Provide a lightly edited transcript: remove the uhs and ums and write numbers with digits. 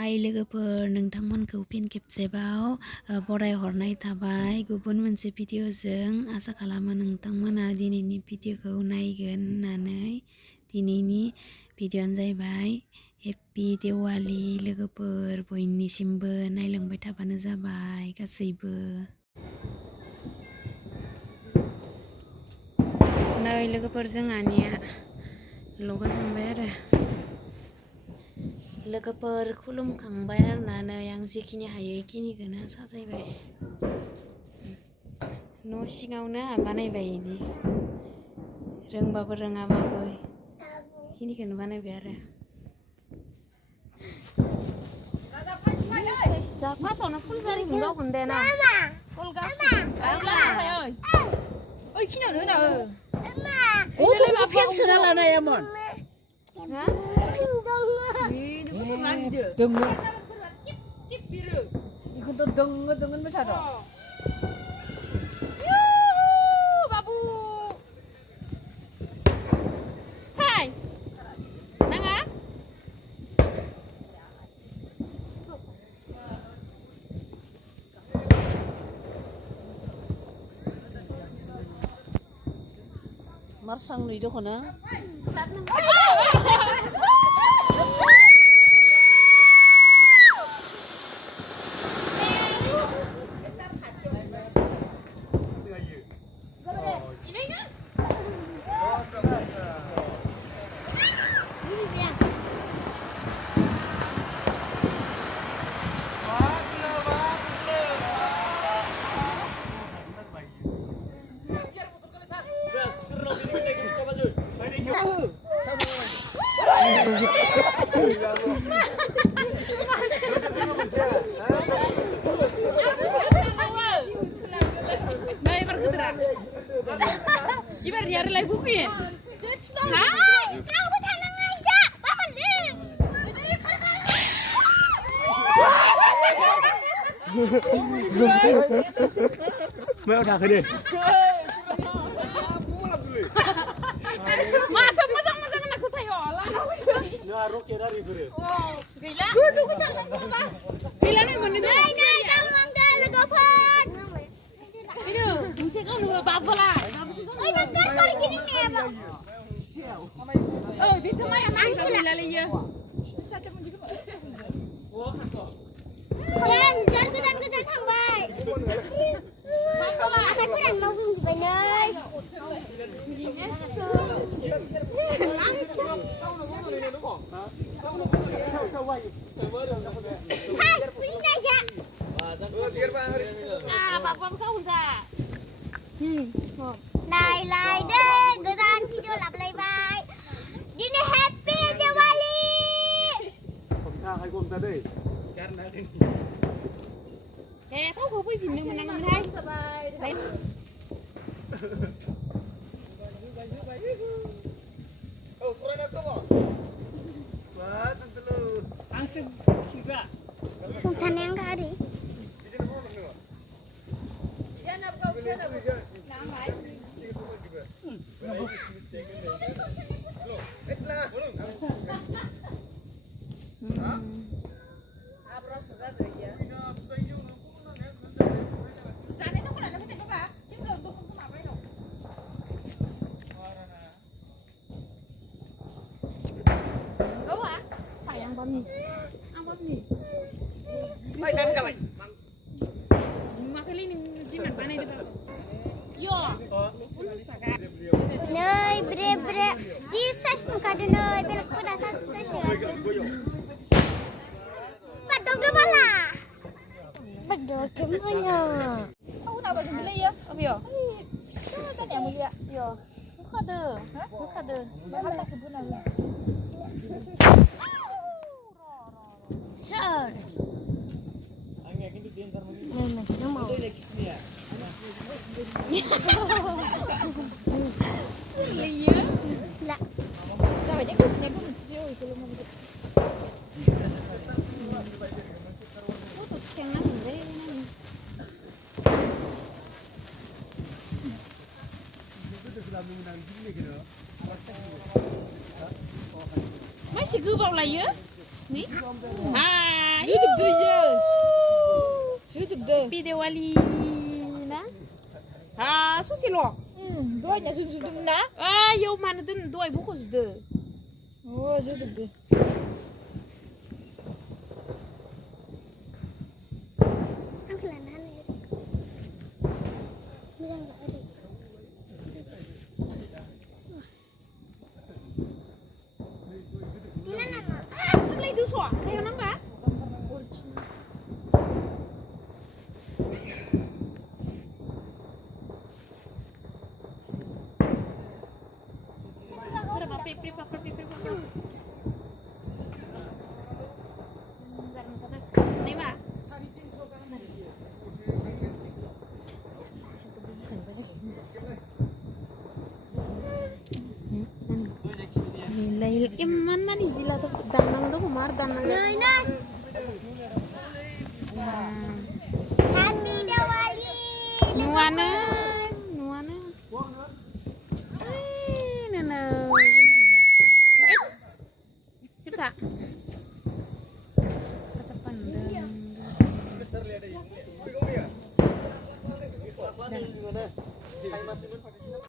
हाय लोगोफोर नोंथांमोनखौ फिन खेबसेबाव बराय हरनाय थाबाय गुबुन मोनसे भिडिअजों आसा खालामो नोंथांमोना दिनैनि भिडिअखौ नायगोन होननानै दिनैनि भिडिअआनो जाहैबाय हेपि दिवाली लोगोफोर बयनिसिमबो नायलांबाय थाबानो जाबाय गासैबो नै लोगोफोर जोंहानिया लगायखांबाय आरो लोगोफोर खुलुमखांबाय आरोना नै आं जेखिनि हायो इखिनिखौनो साजायबाय न' सिङावनो बानायबाय इदि रोंबाबो रोङाबाबो इखिनिखौनो बानायबाय आरो जा फार्स्टआवनो फुलजारिखौनो बावगोन दे ना ओइ खिनियावनो होना हो गथ'खौ फेन सोना लानायामोन दोङो बेखौथ' दोङो होनबाय थादों बाबु हाय नाङा मारसां नुयो दख'ना ibar nyari lagi bukin. Hai, kamu tanang aja, papa nih. Mau dah ke dia? Macam macam nak ketahui lah. Nah, rok kira ribu. Gila. Duduk kita sama. Gila nih mana tu? Nay, kamu angkat legopan. Ini, musik kau lupa apa lah? Oi, bentar kau gini ni apa? Oh, itu mah yang mana gila lagi? Kalian jangan tambah. Apa kurang mau gini benar? Hai, punya aja. Ah, papa kau enggak. Này lại đây, người ta ăn video lặp lại bài. Đi này happy Diwali. Không tha hay không ta đây? Nè, có cô quý vị mình ăn đây. Đấy. Oh, kurang nak kau? Wah, tentu lu. langsung juga Không thành ăn cả đi. Đúng hả? Phải ăn bông gì? Ăn bông gì? oi dan kawan Makanya ini gimana mana itu? Yo. Nơi bre bre. Si sas muka dulu, biar aku dah sas sas. Padok dulu malah. Padok kemana? Aku nak buat sendiri ya, apa ya? Cuma kan yang mulia, ya. Buka deh, buka deh. Mana kebunan lah. Sure. Memang kita mau. Iya. Lah. Tapi dia punya gue mencium itu loh mau. Tuh cengang deh. Masih gue bawa lagi ya? Nih. Ah. Zodob ya. Zodob deh. Happy Diwali na. Ha, susi lo. Doanya zodob na. Ah, yow mana din doy bu ko sudah. Oh, zodob deh. Lay du so, kayo nang ba? Nilai mana nih gila tuh danang tuh kemar danang. Happy Diwali. Nuana.